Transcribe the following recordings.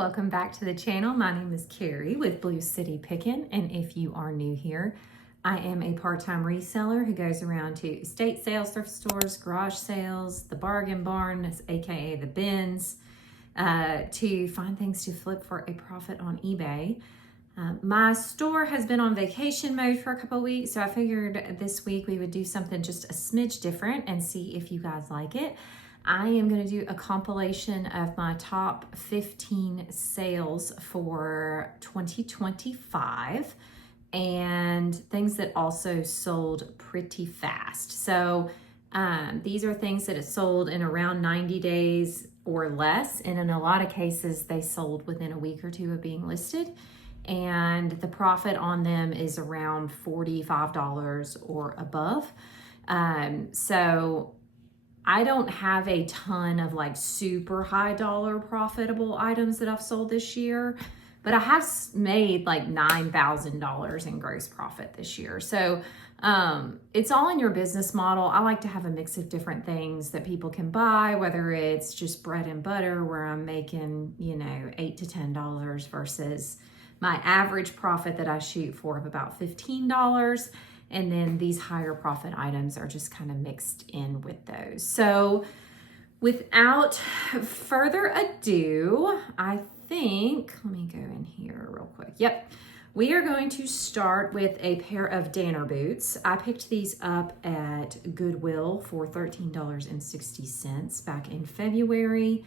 welcome back to the channel. My name is Carrie with Blue City Pickin, and if you are new here, I am a part-time reseller who goes around to estate sales, thrift stores, garage sales, the bargain barn, aka the bins, to find things to flip for a profit on eBay. My store has been on vacation mode for a couple of weeks, so I figured this week we would do something just a smidge different and see if you guys like it. I am going to do a compilation of my top 15 sales for 2025 and things that also sold pretty fast. So these are things that have sold in around 90 days or less, and in a lot of cases they sold within a week or two of being listed, and the profit on them is around $45 or above. So I don't have a ton of like super high dollar profitable items that I've sold this year, but I have made like $9,000 in gross profit this year. So it's all in your business model. I like to have a mix of different things that people can buy, whether it's just bread and butter where I'm making, $8 to $10 versus my average profit that I shoot for of about $15. And then these higher profit items are just kind of mixed in with those. So without further ado, I think, let me go in here real quick. Yep. We are going to start with a pair of Danner boots. I picked these up at Goodwill for $13.60 back in February.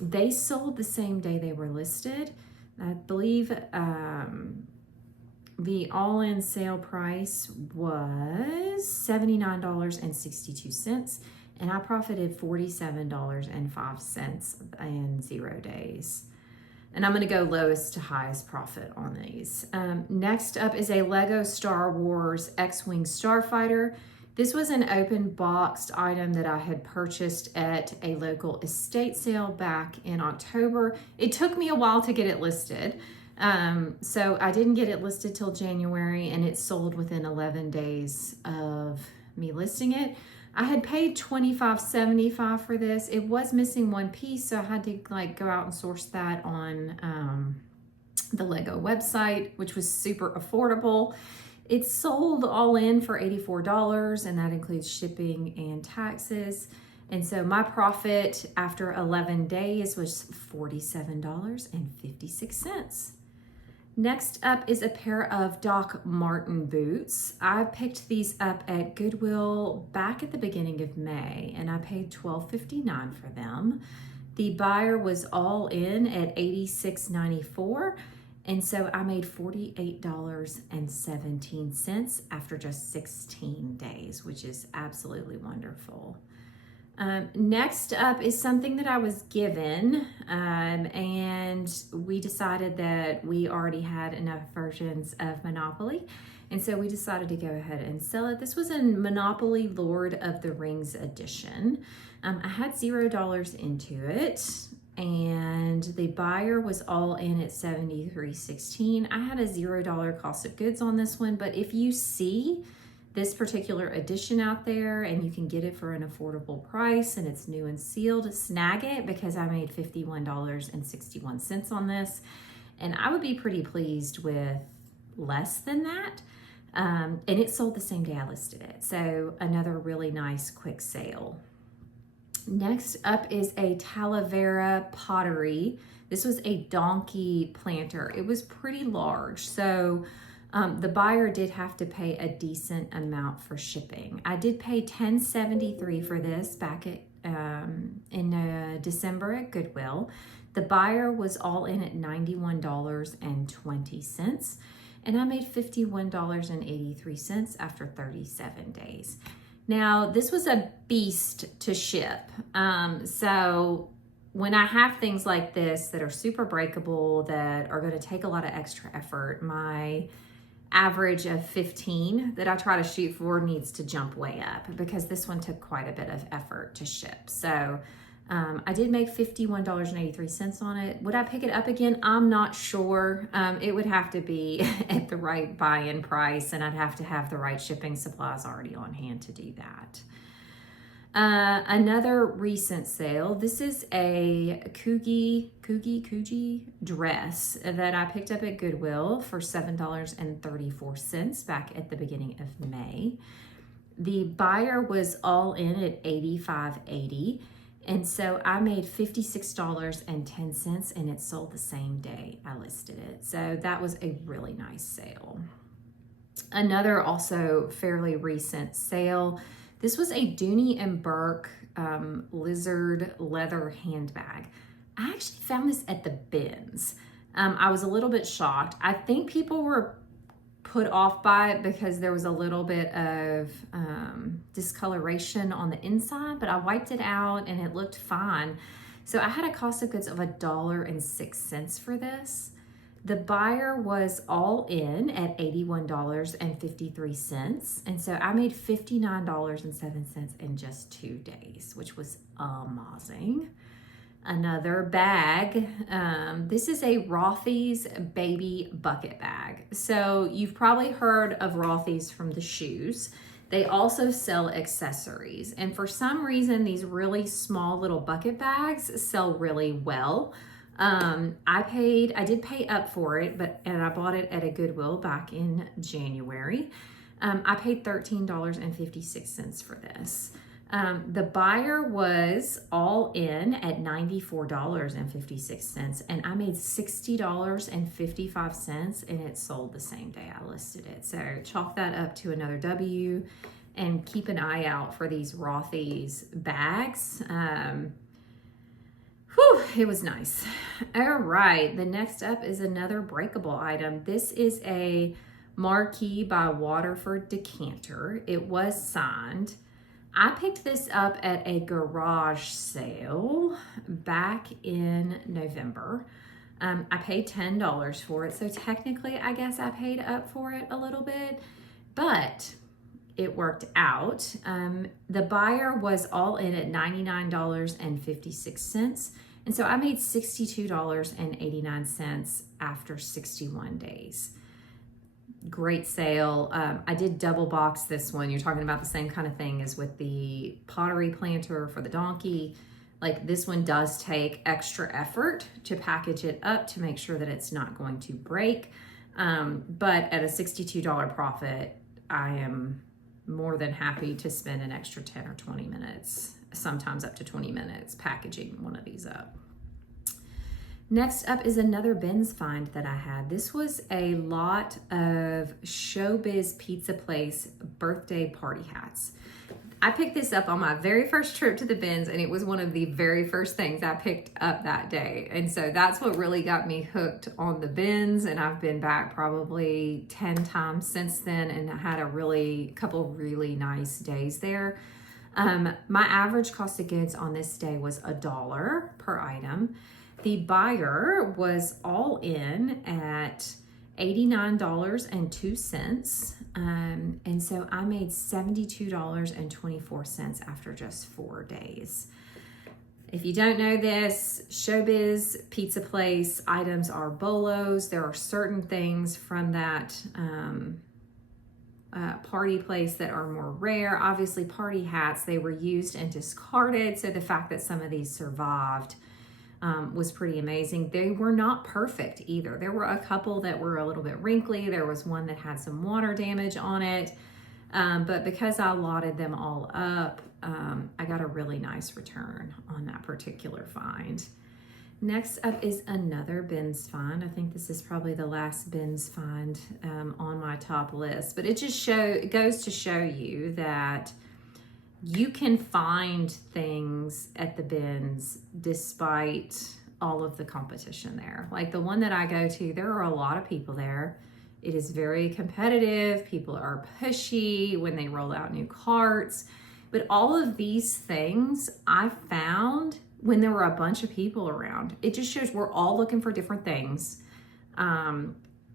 They sold the same day they were listed. I believe the all-in sale price was $79.62, and I profited $47.05 in 0 days. And I'm going to go lowest to highest profit on these. Next up is a Lego Star Wars X-Wing Starfighter. This was an open boxed item that I had purchased at a local estate sale back in October. It took me a while to get it listed. So I didn't get it listed till January, and it sold within 11 days of me listing it. I had paid $25.75 for this. It was missing one piece, so I had to go out and source that on the Lego website, which was super affordable. It sold all in for $84, and that includes shipping and taxes. And so my profit after 11 days was $47.56. Next up is a pair of Doc Martin boots. I picked these up at Goodwill back at the beginning of May, and I paid $12.59 for them. The buyer was all in at $86.94, and so I made $48.17 after just 16 days, which is absolutely wonderful. Next up is something that I was given, and we decided that we already had enough versions of Monopoly, and so we decided to go ahead and sell it. This was a Monopoly Lord of the Rings edition. I had $0 into it, and the buyer was all in at $73.16. I had a $0 cost of goods on this one, but if you see this particular edition out there and you can get it for an affordable price and it's new and sealed, snag it, because I made $51.61 on this, and I would be pretty pleased with less than that. And it sold the same day I listed it, so another really nice quick sale. Next up is a Talavera Pottery. This was a donkey planter. It was pretty large, so the buyer did have to pay a decent amount for shipping. I did pay $10.73 for this back at in December at Goodwill. The buyer was all in at $91.20, and I made $51.83 after 37 days. Now, this was a beast to ship. So when I have things like this that are super breakable, that are going to take a lot of extra effort, my average of 15 that I try to shoot for needs to jump way up, because this one took quite a bit of effort to ship. So I did make $51.83 on it. Would I pick it up again? I'm not sure. It would have to be at the right buy-in price, and I'd have to have the right shipping supplies already on hand to do that. Another recent sale. This is a Coogie dress that I picked up at Goodwill for $7.34 back at the beginning of May. The buyer was all in at $85.80, and so I made $56.10, and it sold the same day I listed it. So that was a really nice sale. Another also fairly recent sale. This was a Dooney and Burke lizard leather handbag. I actually found this at the bins. I was a little bit shocked. I think people were put off by it because there was a little bit of discoloration on the inside, but I wiped it out and it looked fine. So I had a cost of goods of $1.06 for this. The buyer was all in at $81.53. And so I made $59.07 in just 2 days, which was amazing. Another bag. This is a Rothy's baby bucket bag. So you've probably heard of Rothy's from the shoes. They also sell accessories. And for some reason, these really small little bucket bags sell really well. I did pay up for it, and I bought it at a Goodwill back in January. I paid $13.56 for this. The buyer was all in at $94.56, and I made $60.55, and it sold the same day I listed it. So chalk that up to another W, and keep an eye out for these Rothy's bags. It was nice. All right, the next up is another breakable item. This is a Marquee by Waterford decanter. It was signed. I picked this up at a garage sale back in November. I paid $10 for it, so technically I guess I paid up for it a little bit, but it worked out. The buyer was all in at $99.56, and so I made $62.89 after 61 days. Great sale. I did double box this one. You're talking about the same kind of thing as with the Pottery planter for the donkey. Like, this one does take extra effort to package it up to make sure that it's not going to break. But at a $62 profit, I am more than happy to spend an extra 10 or 20 minutes, sometimes up to 20 minutes, packaging one of these up. Next up is another bins find that I had. This was a lot of Showbiz Pizza Place birthday party hats. I picked this up on my very first trip to the bins, and it was one of the very first things I picked up that day. And so that's what really got me hooked on the bins, and I've been back probably 10 times since then, and I had a couple really nice days there. My average cost of goods on this day was $1 per item. The buyer was all in at $89.02. And so I made $72.24 after just 4 days. If you don't know this, Showbiz Pizza Place items are bolos. There are certain things from that party place that are more rare. Obviously, party hats, they were used and discarded. So the fact that some of these survived was pretty amazing. They were not perfect either. There were a couple that were a little bit wrinkly. There was one that had some water damage on it. But because I lotted them all up, I got a really nice return on that particular find. Next up is another bins find. I think this is probably the last bins find on my top list, but it goes to show you that you can find things at the bins despite all of the competition there. Like the one that I go to, there are a lot of people there. It is very competitive. People are pushy when they roll out new carts. But all of these things I found when there were a bunch of people around. It just shows we're all looking for different things.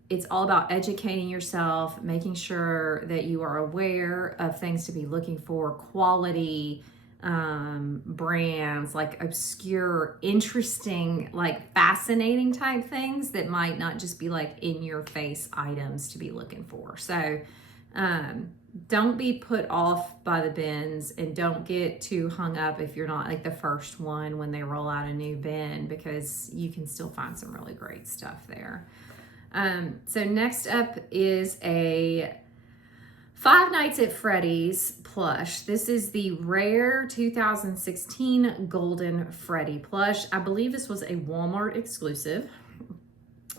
It's all about educating yourself, making sure that you are aware of things to be looking for, quality, brands, like obscure, interesting, like fascinating type things that might not just be like in your face items to be looking for. So don't be put off by the bins, and don't get too hung up if you're not like the first one when they roll out a new bin, because you can still find some really great stuff there. So next up is a Five Nights at Freddy's plush. This is the rare 2016 Golden Freddy plush. I believe this was a Walmart exclusive.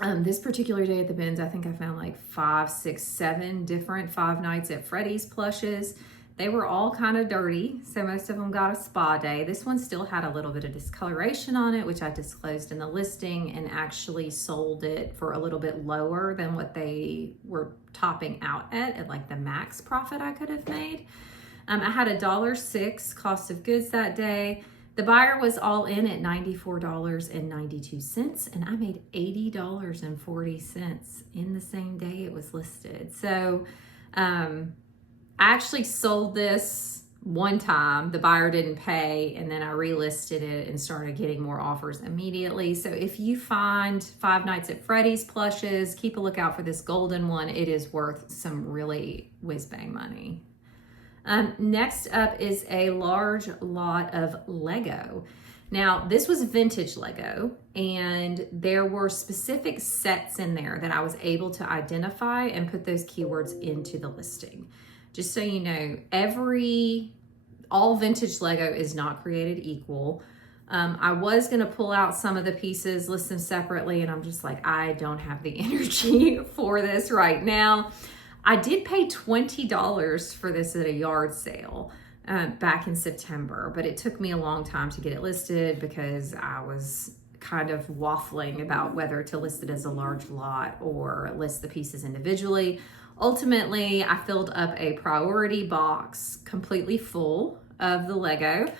This particular day at the bins, I think I found like 5, 6, 7 different Five Nights at Freddy's plushes. They were all kind of dirty, so most of them got a spa day. This one still had a little bit of discoloration on it, which I disclosed in the listing, and actually sold it for a little bit lower than what they were topping out at like the max profit I could have made. I had $1.06 cost of goods that day. The buyer was all in at $94.92, and I made $80.40 in the same day it was listed. So I actually sold this one time. The buyer didn't pay, and then I relisted it and started getting more offers immediately. So if you find Five Nights at Freddy's plushes, keep a lookout for this golden one. It is worth some really whiz-bang money. Next up is a large lot of Lego. Now, this was vintage Lego, and there were specific sets in there that I was able to identify and put those keywords into the listing. Just so you know, all vintage Lego is not created equal. I was going to pull out some of the pieces, list them separately, and I'm just like, I don't have the energy for this right now. I did pay $20 for this at a yard sale back in September, but it took me a long time to get it listed because I was kind of waffling about whether to list it as a large lot or list the pieces individually. Ultimately, I filled up a priority box completely full of the Lego.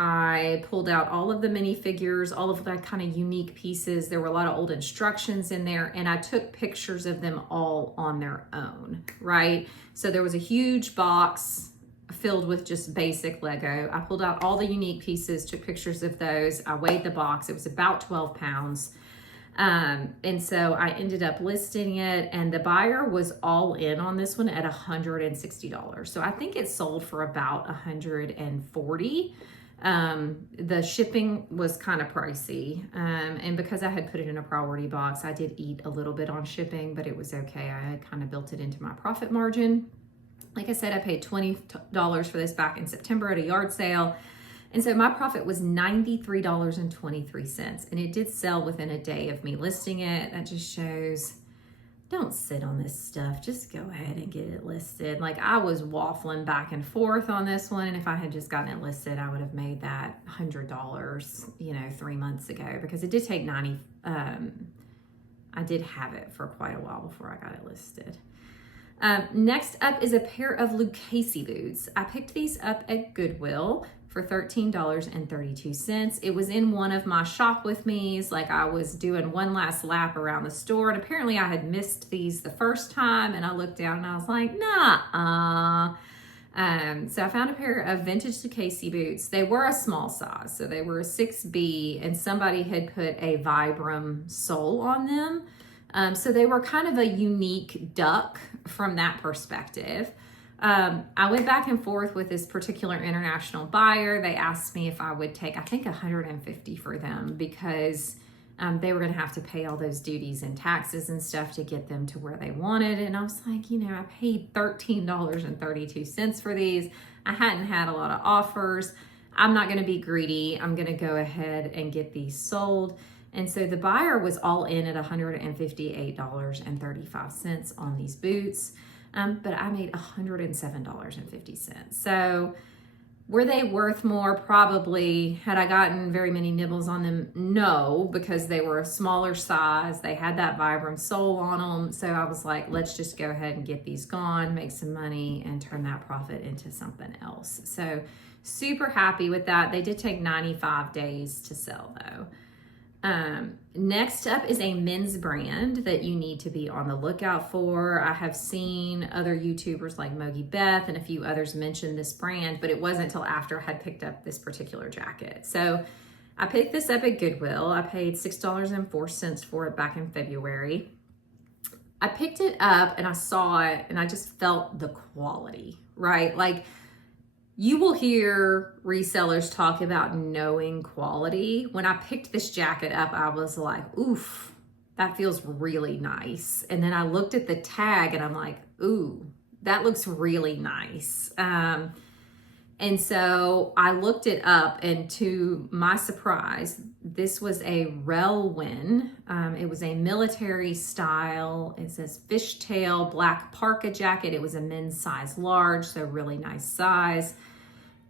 I pulled out all of the minifigures, all of the kind of unique pieces. There were a lot of old instructions in there, and I took pictures of them all on their own, right? So there was a huge box filled with just basic Lego. I pulled out all the unique pieces, took pictures of those. I weighed the box. It was about 12 pounds. And so I ended up listing it, and the buyer was all in on this one at $160. So I think it sold for about $140. The shipping was kind of pricey. And because I had put it in a priority box, I did eat a little bit on shipping, but it was okay. I had kind of built it into my profit margin. Like I said, I paid $20 for this back in September at a yard sale. And so my profit was $93.23. And it did sell within a day of me listing it. That just shows, don't sit on this stuff. Just go ahead and get it listed. Like, I was waffling back and forth on this one. And if I had just gotten it listed, I would have made that $100, 3 months ago, because it did take 90. I did have it for quite a while before I got it listed. Next up is a pair of Lucchese boots. I picked these up at Goodwill for $13.32. It was in one of my shop with me's. Like, I was doing one last lap around the store, and apparently I had missed these the first time, and I looked down and I was like, nah. So I found a pair of vintage Lucchese boots. They were a small size, so they were a 6B, and somebody had put a Vibram sole on them. So they were kind of a unique duck from that perspective. I went back and forth with this particular international buyer. They asked me if I would take, I think, $150 for them, because they were going to have to pay all those duties and taxes and stuff to get them to where they wanted. And I was like, I paid $13.32 for these. I hadn't had a lot of offers. I'm not going to be greedy. I'm going to go ahead and get these sold. And so the buyer was all in at $158.35 on these boots. But I made $107.50. So were they worth more? Probably. Had I gotten very many nibbles on them? No, because they were a smaller size. They had that Vibram sole on them. So I was like, let's just go ahead and get these gone, make some money, and turn that profit into something else. So super happy with that. They did take 95 days to sell, though. Next up is a men's brand that you need to be on the lookout for. I have seen other YouTubers like Mogi Beth and a few others mention this brand, but it wasn't until after I had picked up this particular jacket. So I picked this up at Goodwill. I paid $6.04 for it back in February. I picked it up and I saw it and I just felt the quality, right? Like, you will hear resellers talk about knowing quality. When I picked this jacket up, I was like, oof, that feels really nice. And then I looked at the tag and I'm like, ooh, that looks really nice. And so I looked it up, and to my surprise, this was a Relwyn. It was a military style. It says fishtail black parka jacket. It was a men's size large, so really nice size.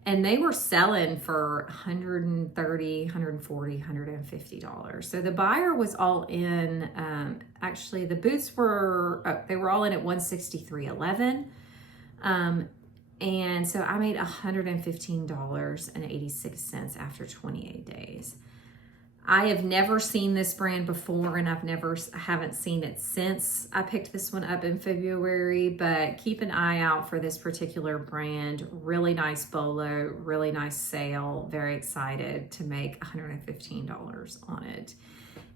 And they were selling for $130, $140, $150. So the buyer was all in. Actually, the boots were, they were all in at $163.11. And so I made $115.86 after 28 days. I have never seen this brand before, and I haven't seen it since I picked this one up in February, but keep an eye out for this particular brand. Really nice bolo, really nice sale. Very excited to make $115 on it.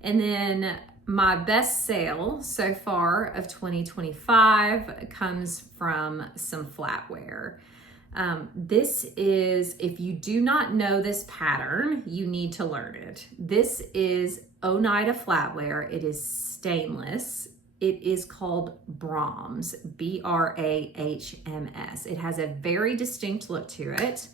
And then my best sale so far of 2025 comes from some flatware. This is, if you do not know this pattern, you need to learn it. This is Onida flatware. It is stainless. It is called Bronze, Brahms. It has a very distinct look to it.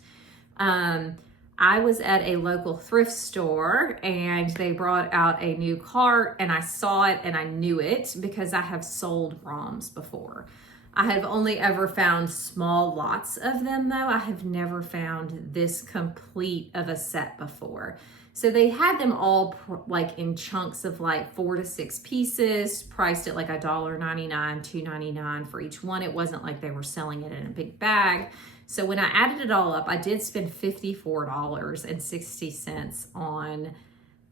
I was at a local thrift store and they brought out a new cart, and I saw it and I knew it because I have sold Brahms before. I have only ever found small lots of them though. I have never found this complete of a set before. So they had them all like in chunks of like 4 to 6 pieces, priced at like $1.99, $2.99 for each one. It wasn't like they were selling it in a big bag. So when I added it all up, I did spend $54.60 on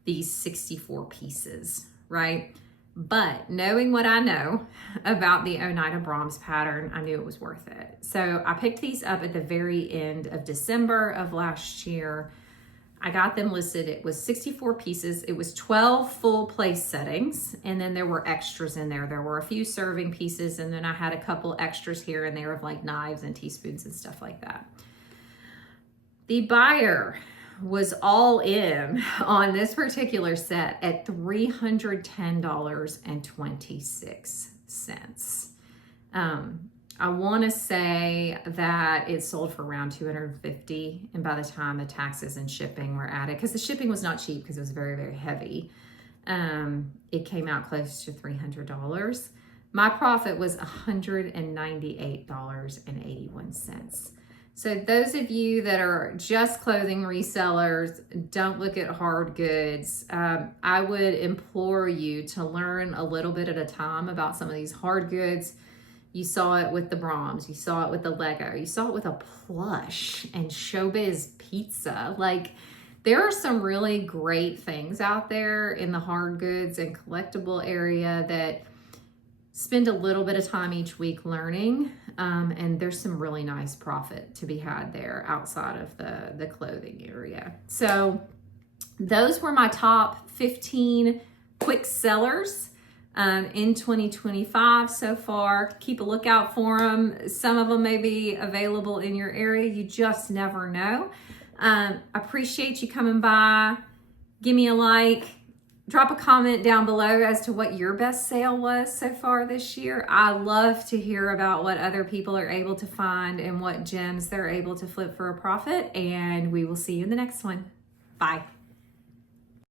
these 64 pieces, right? But knowing what I know about the Onida Bronze pattern, I knew it was worth it. So I picked these up at the very end of December of last year. I got them listed. It was 64 pieces. It was 12 full place settings, and then there were extras in there. There were a few serving pieces, and then I had a couple extras here and there of like knives and teaspoons and stuff like that. The buyer was all in on this particular set at $310.26. I want to say that it sold for around $250, and by the time the taxes and shipping were added, because the shipping was not cheap because it was very, very heavy, it came out close to $300. My profit was $198.81. So those of you that are just clothing resellers, don't look at hard goods. I would implore you to learn a little bit at a time about some of these hard goods. You saw it with the Brahms, you saw it with the Lego, you saw it with a plush and Showbiz pizza. Like, there are some really great things out there in the hard goods and collectible area that spend a little bit of time each week learning, and there's some really nice profit to be had there outside of the clothing area. So those were my top 15 quick sellers in 2025 so far. Keep a lookout for them. Some of them may be available in your area. You just never know. Appreciate you coming by. Give me a like. Drop a comment down below as to what your best sale was so far this year. I love to hear about what other people are able to find and what gems they're able to flip for a profit. And we will see you in the next one. Bye.